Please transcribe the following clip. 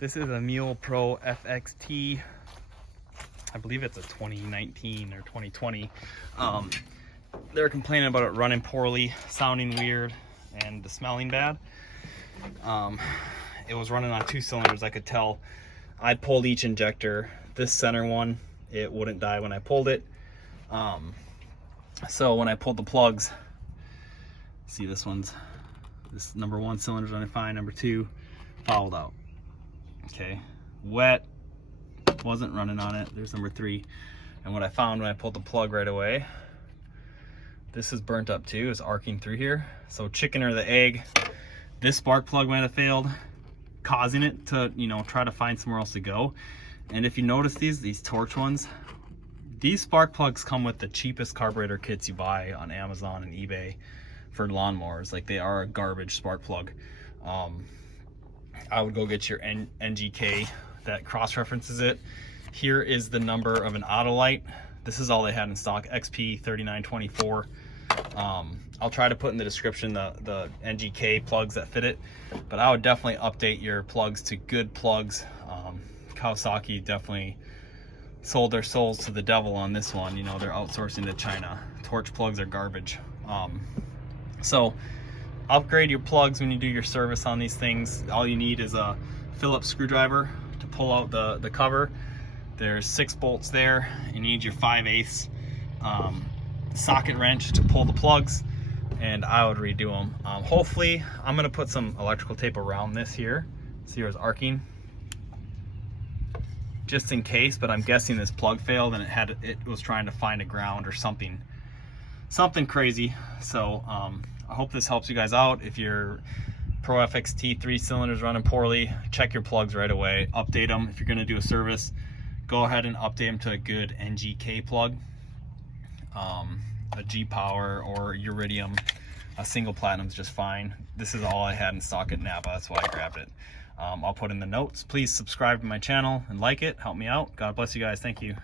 This is a Mule Pro FXT. I believe it's a 2019 or 2020. They're complaining about it running poorly, sounding weird, and the smelling bad. It was running on 2 cylinders. I could tell. I pulled each injector. This center one, it wouldn't die when I pulled it. So when I pulled the plugs, see this number 1 cylinder's running fine, number 2 fouled out. Okay, wet, wasn't running on it. There's number 3. And what I found when I pulled the plug right away, this is burnt up too, it's arcing through here. So chicken or the egg, this spark plug might have failed, causing it to, try to find somewhere else to go. And if you notice these torch ones, these spark plugs come with the cheapest carburetor kits you buy on Amazon and eBay for lawnmowers. Like, they are a garbage spark plug. I would go get your NGK that cross-references it. Here is the number of an Autolite. This is all they had in stock, XP3924. I'll try to put in the description the NGK plugs that fit it, but I would definitely update your plugs to good plugs. Kawasaki definitely sold their souls to the devil on this one. They're outsourcing to China. Torch plugs are garbage. So upgrade your plugs when you do your service on these things. All you need is a Phillips screwdriver to pull out the cover. There's 6 bolts there. You need your 5/8 socket wrench to pull the plugs, and I would redo them. Hopefully, I'm gonna put some electrical tape around this here. See where it's arcing? Just in case, but I'm guessing this plug failed and it was trying to find a ground or something crazy. So I hope this helps you guys out. If your Pro FXT 3 cylinders running poorly, check your plugs right away, update them. If you're gonna do a service, go ahead and update them to a good NGK plug, a G-Power or Iridium. A single platinum is just fine. This is all I had in stock at Napa, that's why I grabbed it. I'll put in the notes. Please subscribe to my channel and like it, help me out. God bless you guys, thank you.